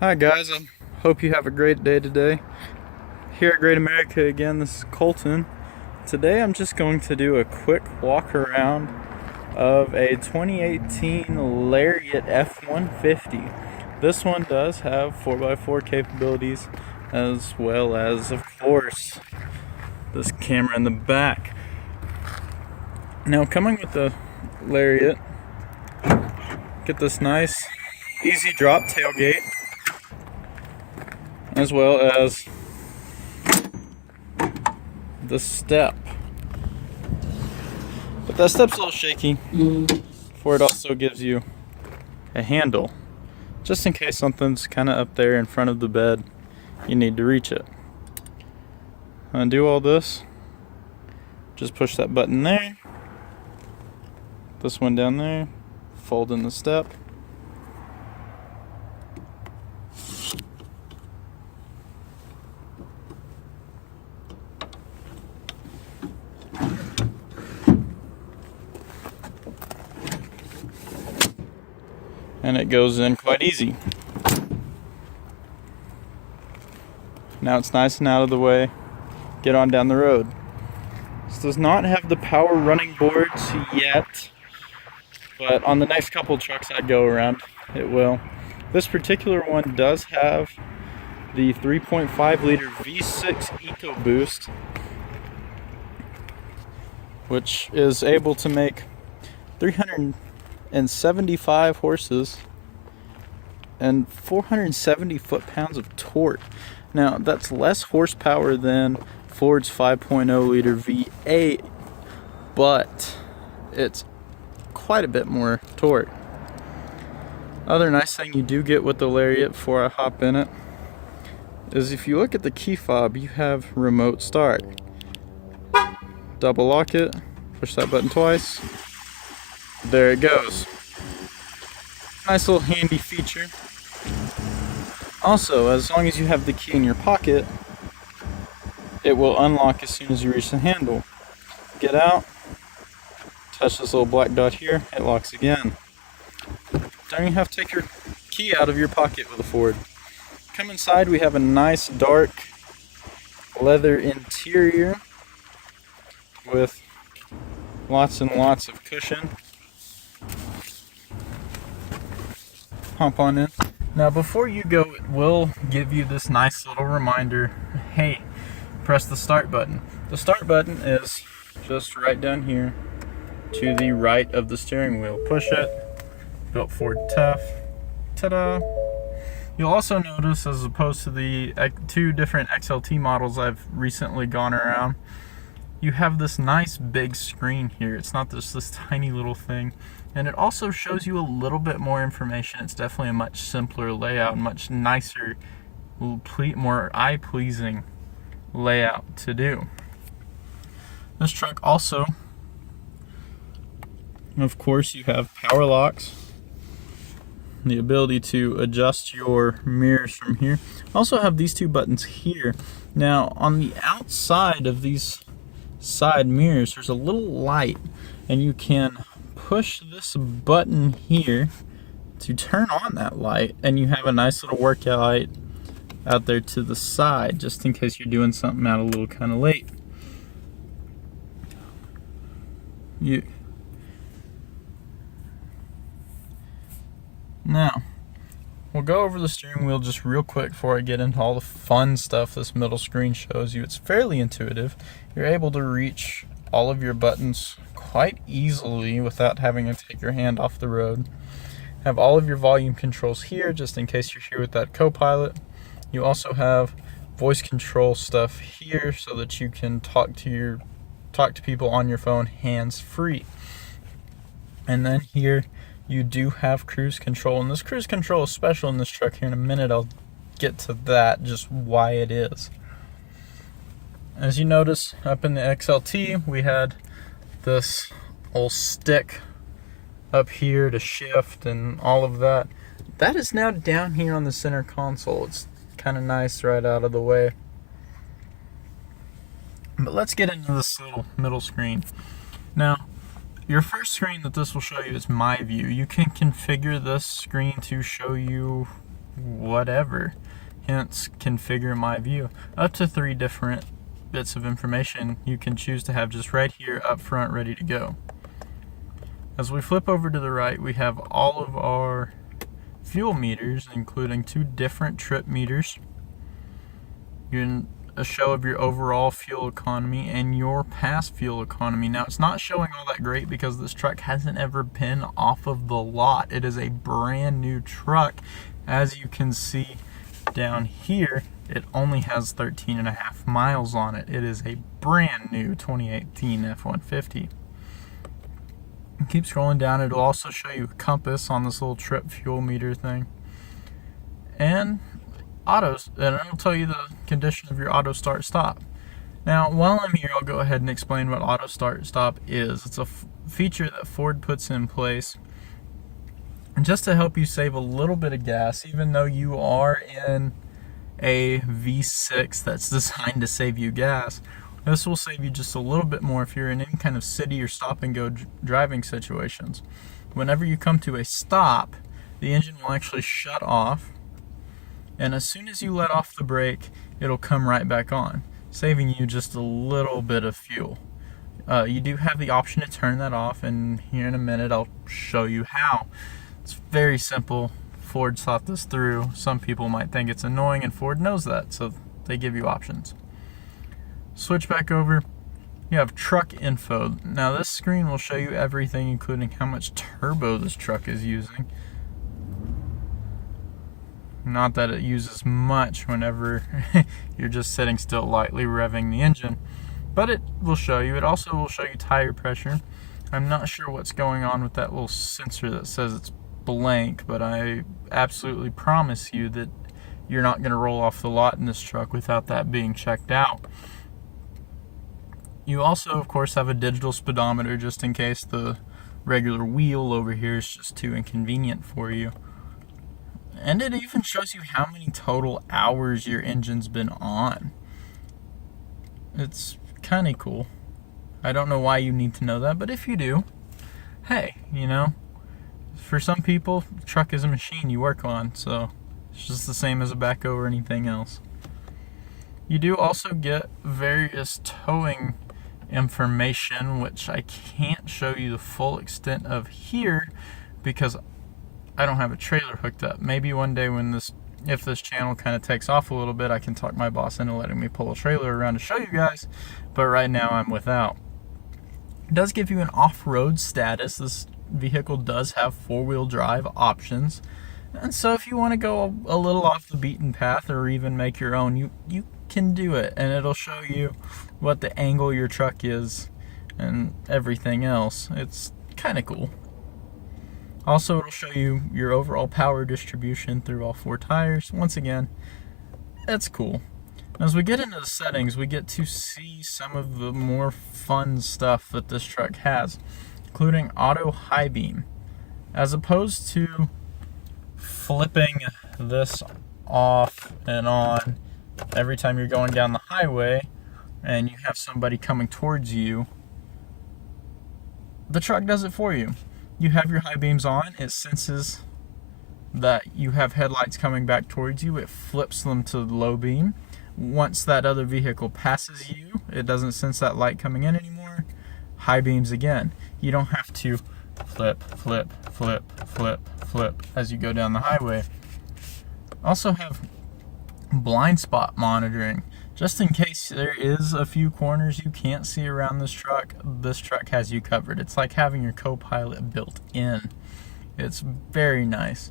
Hi guys, I hope you have a great day today. Here at Great America again, this is Colton. Today I'm just going to do a quick walk around of a 2018 Lariat F-150. This one does have 4x4 capabilities, as well as, of course, this camera in the back. Now, coming with the Lariat, get this nice easy drop tailgate, as well as the step. But that step's a little shaky, for it also gives you a handle, just in case something's kind of up there in front of the bed, you need to reach it. Undo all this, just push that button there, this one down there, fold in the step, and it goes in quite easy. Now it's nice and out of the way. Get on down the road. This does not have the power running boards yet, but on the next couple trucks I go around, it will. This particular one does have the 3.5 liter V6 EcoBoost, which is able to make 375 horses and 470 foot-pounds of torque. Now, that's less horsepower than Ford's 5.0 liter V8, but it's quite a bit more torque. Other nice thing you do get with the Lariat before I hop in it is if you look at the key fob, you have remote start. Double lock it, push that button twice. There it goes. Nice little handy feature. Also, as long as you have the key in your pocket, it will unlock as soon as you reach the handle. Get out, touch this little black dot here, it locks again. Don't even have to take your key out of your pocket with a Ford. Come inside, we have a nice dark leather interior with lots and lots of cushion. Hop on in. Now before you go, it will give you this nice little reminder, hey, press the start button. The start button is just right down here to the right of the steering wheel. Push it, built Ford tough, ta-da! You'll also notice, as opposed to the two different XLT models I've recently gone around, you have this nice big screen here. It's not just this tiny little thing. And it also shows you a little bit more information. It's definitely a much simpler layout, much nicer, more eye-pleasing layout to do. This truck also, of course, you have power locks, the ability to adjust your mirrors from here. Also have these two buttons here. Now, on the outside of these side mirrors, there's a little light, and you can push this button here to turn on that light, and you have a nice little workout light out there to the side, just in case you're doing something out a little kind of late. Now, we'll go over the steering wheel just real quick before I get into all the fun stuff this middle screen shows you. It's fairly intuitive. You're able to reach all of your buttons quite easily without having to take your hand off the road. Have all of your volume controls here, just in case you're here with that co-pilot. You also have voice control stuff here so that you can talk to people on your phone hands-free. And then here you do have cruise control, and this cruise control is special in this truck. Here in a minute I'll get to that, just why it is. As you notice, up in the XLT we had this old stick up here to shift and all of that. That is now down here on the center console. It's kind of nice right out of the way. But let's get into this little middle screen. Now, your first screen that this will show you is My View. You can configure this screen to show you whatever, hence configure my view. Up to 3 different bits of information you can choose to have just right here up front, ready to go. As we flip over to the right, we have all of our fuel meters, including 2 different trip meters, a show of your overall fuel economy and your past fuel economy. Now, it's not showing all that great because this truck hasn't ever been off of the lot. It is a brand new truck. As you can see down here, it only has 13.5 miles on it. It is a brand new 2018 F-150. Keep scrolling down. It'll also show you a compass on this little trip fuel meter thing. And autos, and it'll tell you the condition of your auto start stop. Now, while I'm here, I'll go ahead and explain what auto start stop is. It's a feature that Ford puts in place and just to help you save a little bit of gas, even though you are in a V6 that's designed to save you gas. This will save you just a little bit more if you're in any kind of city or stop and go driving situations. Whenever you come to a stop, the engine will actually shut off, and as soon as you let off the brake, it'll come right back on, saving you just a little bit of fuel. You do have the option to turn that off, and here in a minute I'll show you how. It's very simple. Ford thought this through. Some people might think it's annoying, and Ford knows that, so they give you options. Switch back over. You have truck info. Now this screen will show you everything, including how much turbo this truck is using. Not that it uses much whenever you're just sitting still, lightly revving the engine, but it will show you. It also will show you tire pressure. I'm not sure what's going on with that little sensor that says it's blank, but I absolutely promise you that you're not going to roll off the lot in this truck without that being checked out. You also, of course, have a digital speedometer just in case the regular wheel over here is just too inconvenient for you. And it even shows you how many total hours your engine's been on. It's kind of cool. I don't know why you need to know that, but if you do, hey, you know, for some people, the truck is a machine you work on, so it's just the same as a backhoe or anything else. You do also get various towing information, which I can't show you the full extent of here because I don't have a trailer hooked up. Maybe one day if this channel kind of takes off a little bit, I can talk my boss into letting me pull a trailer around to show you guys, but right now I'm without. It does give you an off-road status. This vehicle does have 4-wheel drive options, and so if you want to go a little off the beaten path or even make your own, you can do it, and it'll show you what the angle your truck is and everything else. It's kind of cool. Also, it'll show you your overall power distribution through all 4 tires. Once again, that's cool. As we get into the settings, we get to see some of the more fun stuff that this truck has, including auto high beam. As opposed to flipping this off and on every time you're going down the highway and you have somebody coming towards you, the truck does it for you. You have your high beams on, it senses that you have headlights coming back towards you, it flips them to low beam. Once that other vehicle passes you, it doesn't sense that light coming in anymore, high beams again. You don't have to flip, flip, flip, flip, flip as you go down the highway. Also have blind spot monitoring. Just in case there is a few corners you can't see around this truck has you covered. It's like having your co-pilot built in. It's very nice.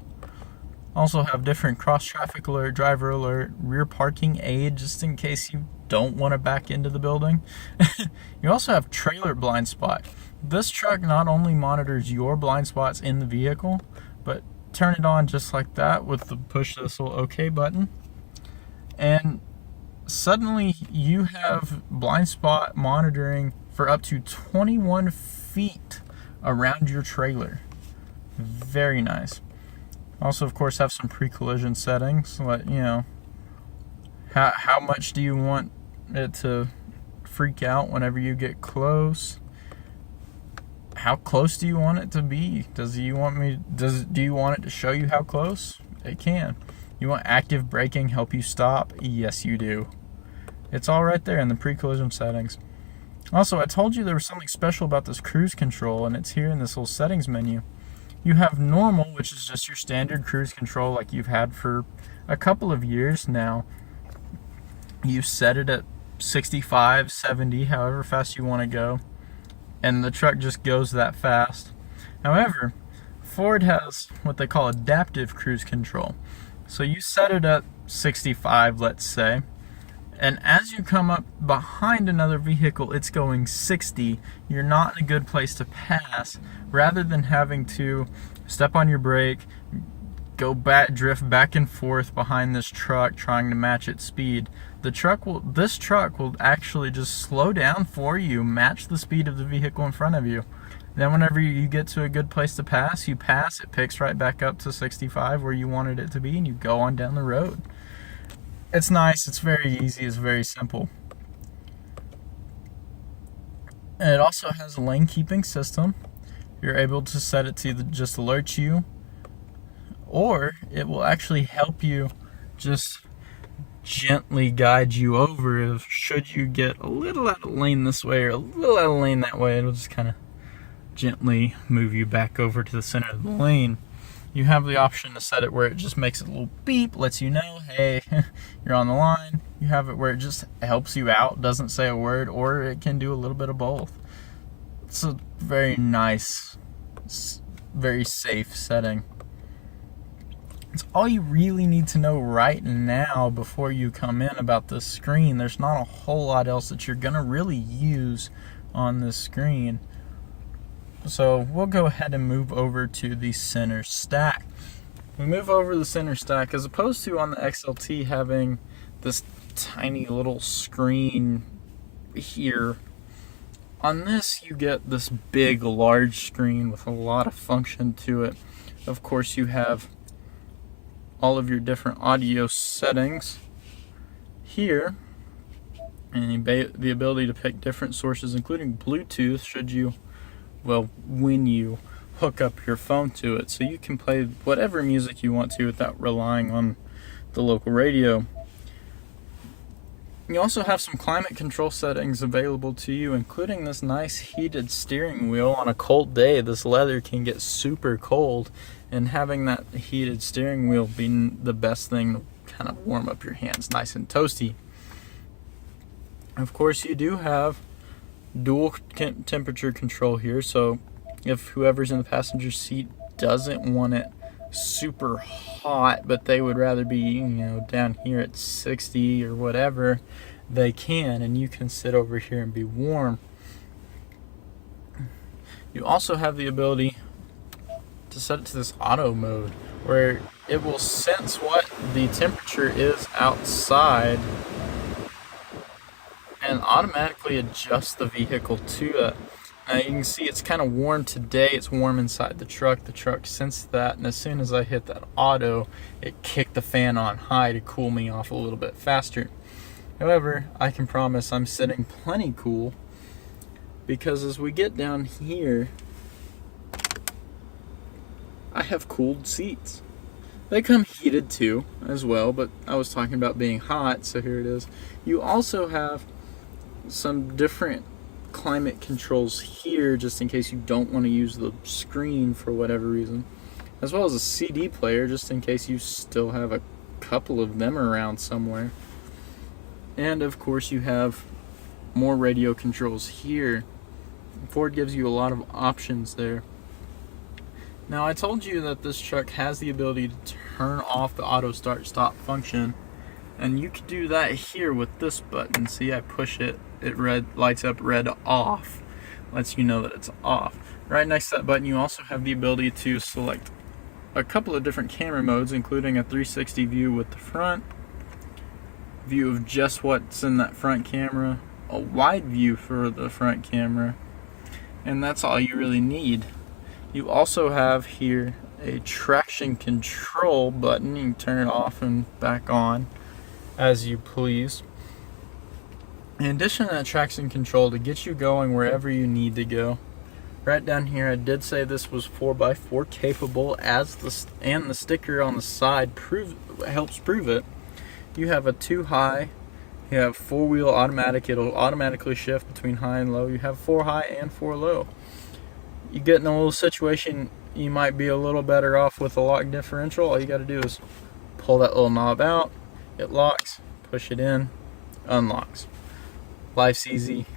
Also have different cross-traffic alert, driver alert, rear parking aid, just in case you don't want to back into the building. You also have trailer blind spot. This truck not only monitors your blind spots in the vehicle, but turn it on just like that with the push this little OK button, and suddenly you have blind spot monitoring for up to 21 feet around your trailer. Very nice. Also, of course, have some pre-collision settings. Let you know how much do you want it to freak out whenever you get close. How close do you want it to be? Do you want it to show you how close? It can. You want active braking help you stop? Yes, you do. It's all right there in the pre-collision settings. Also, I told you there was something special about this cruise control, and it's here in this little settings menu. You have normal, which is just your standard cruise control like you've had for a couple of years now. You set it at 65, 70, however fast you want to go, and the truck just goes that fast. However, Ford has what they call adaptive cruise control. So you set it at 65, let's say, and as you come up behind another vehicle, it's going 60. You're not in a good place to pass. Rather than having to step on your brake, go back, drift back and forth behind this truck trying to match its speed, this truck will actually just slow down for you, match the speed of the vehicle in front of you. Then whenever you get to a good place to pass, you pass, it picks right back up to 65 where you wanted it to be, and you go on down the road. It's nice, it's very easy, it's very simple. And it also has a lane keeping system. You're able to set it to just alert you, or it will actually help you just gently guide you over if should you get a little out of lane this way or a little out of lane that way. It'll just kind of gently move you back over to the center of the lane. You have the option to set it where it just makes a little beep, lets you know, hey, you're on the line. You have it where it just helps you out, doesn't say a word, or it can do a little bit of both. It's a very nice, very safe setting. It's all you really need to know right now before you come in about this screen. There's not a whole lot else that you're going to really use on this screen. So we'll go ahead and move over to the center stack. We move over the center stack, as opposed to on the XLT having this tiny little screen here. On this you get this big large screen with a lot of function to it. Of course, you have all of your different audio settings here, and the ability to pick different sources, including Bluetooth, when you hook up your phone to it, so you can play whatever music you want to without relying on the local radio. You also have some climate control settings available to you, including this nice heated steering wheel. On a cold day, this leather can get super cold, and having that heated steering wheel being the best thing to kind of warm up your hands nice and toasty. Of course, you do have dual temperature control here, so if whoever's in the passenger seat doesn't want it super hot, but they would rather be, down here at 60 or whatever, they can, and you can sit over here and be warm. You also have the ability to set it to this auto mode, where it will sense what the temperature is outside and automatically adjust the vehicle to it. Now you can see it's kind of warm today. It's warm inside the truck. The truck sensed that, and as soon as I hit that auto, it kicked the fan on high to cool me off a little bit faster. However, I can promise I'm sitting plenty cool, because as we get down here, I have cooled seats. They come heated too as well, but I was talking about being hot, so here it is. You also have some different climate controls here, just in case you don't want to use the screen for whatever reason, as well as a CD player, just in case you still have a couple of them around somewhere. And of course, you have more radio controls here. Ford gives you a lot of options there. Now, I told you that this truck has the ability to turn off the auto start stop function, and you can do that here with this button. See, I push it, it lights up red off, lets you know that it's off. Right next to that button, you also have the ability to select a couple of different camera modes, including a 360 view with the front, view of just what's in that front camera, a wide view for the front camera, and that's all you really need. You also have here a traction control button. You can turn it off and back on as you please. In addition to that traction control to get you going wherever you need to go. Right down here, I did say this was 4x4 capable, and the sticker on the side helps prove it. You have a 2 high, you have 4-wheel automatic, it'll automatically shift between high and low. You have 4 high and 4 low. You get in a little situation, you might be a little better off with a lock differential. All you got to do is pull that little knob out, it locks, push it in, unlocks. Life's easy,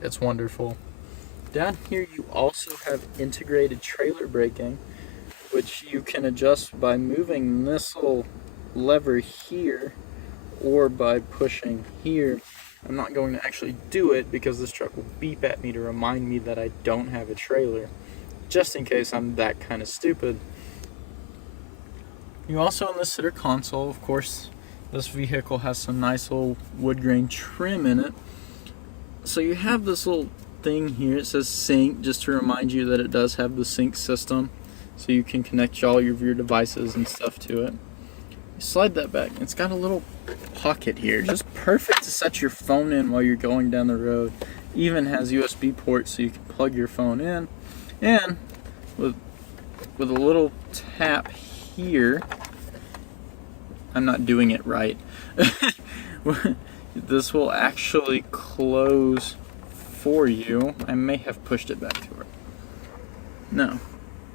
it's wonderful. Down here you also have integrated trailer braking, which you can adjust by moving this little lever here or by pushing here. I'm not going to actually do it because this truck will beep at me to remind me that I don't have a trailer, just in case I'm that kind of stupid. You also, in the center console, of course, this vehicle has some nice little wood grain trim in it. So you have this little thing here, it says sync, just to remind you that it does have the sync system, so you can connect all of your devices and stuff to it. You slide that back, it's got a little pocket here, just perfect to set your phone in while you're going down the road. Even has USB ports so you can plug your phone in, and with a little tap here, I'm not doing it right, this will actually close for you. I may have pushed it back to her. No,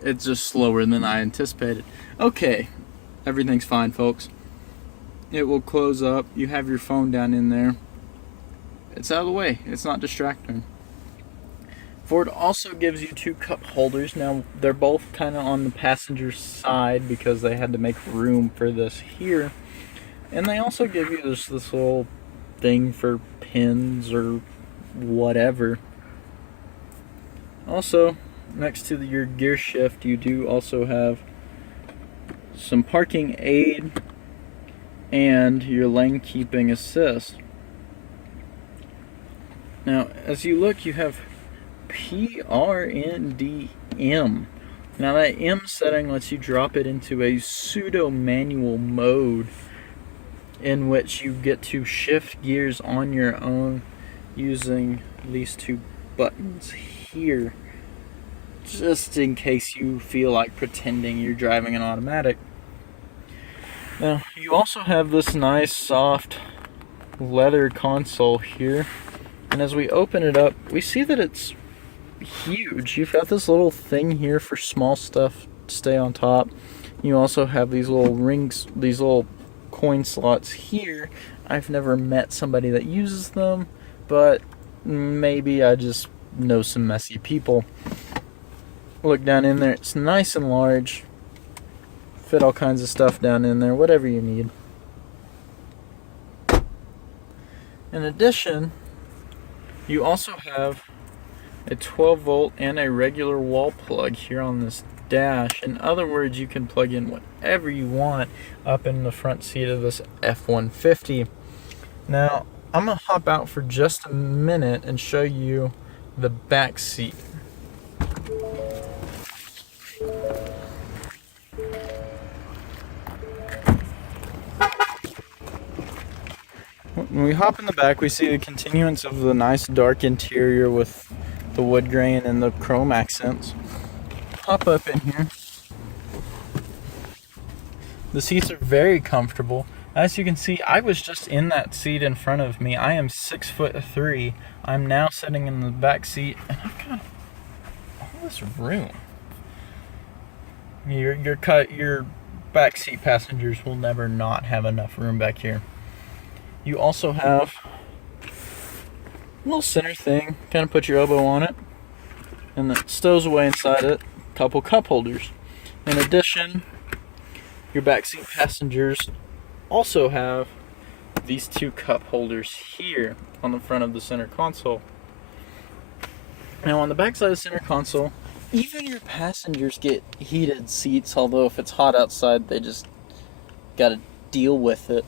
it's just slower than I anticipated. Okay, everything's fine, folks. It will close up. You have your phone down in there. It's out of the way. It's not distracting. Ford also gives you 2 cup holders. Now, they're both kind of on the passenger side because they had to make room for this here. And they also give you this little thing for pins or whatever. Also, next to your gear shift, you do also have some parking aid and your lane keeping assist. Now, as you look, you have PRNDM. Now, that M setting lets you drop it into a pseudo manual mode in which you get to shift gears on your own using these 2 buttons here, just in case you feel like pretending you're driving an automatic. Now, you also have this nice soft leather console here, and as we open it up, we see that it's huge. You've got this little thing here for small stuff to stay on top. You also have these little rings, these little coin slots here. I've never met somebody that uses them, but maybe I just know some messy people. Look down in there, it's nice and large. Fit all kinds of stuff down in there, whatever you need. In addition, you also have a 12 volt and a regular wall plug here on this dash. In other words, you can plug in whatever you want up in the front seat of this F-150. Now, I'm going to hop out for just a minute and show you the back seat. When we hop in the back, we see the continuance of the nice dark interior with the wood grain and the chrome accents. Hop up in here. The seats are very comfortable. As you can see, I was just in that seat in front of me. I am 6'3". I'm now sitting in the back seat, and I've got all this room. Your back seat passengers will never not have enough room back here. You also have a little center thing, kind of put your elbow on it, and it stows away inside it. A couple cup holders. In addition, your backseat passengers also have these 2 cup holders here on the front of the center console. Now, on the back side of the center console, even your passengers get heated seats, although if it's hot outside, they just gotta deal with it.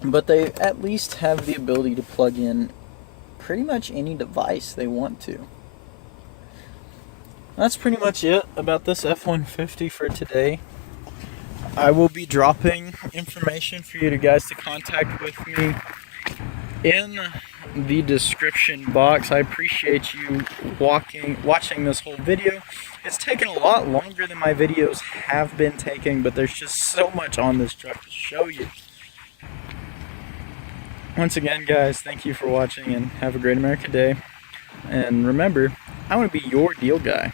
But they at least have the ability to plug in pretty much any device they want to. That's pretty much it about this F-150 for today. I will be dropping information for you guys to contact with me in the description box. I appreciate you watching this whole video. It's taken a lot longer than my videos have been taking, but there's just so much on this truck to show you. Once again, guys, thank you for watching and have a great America Day. And remember, I want to be your deal guy.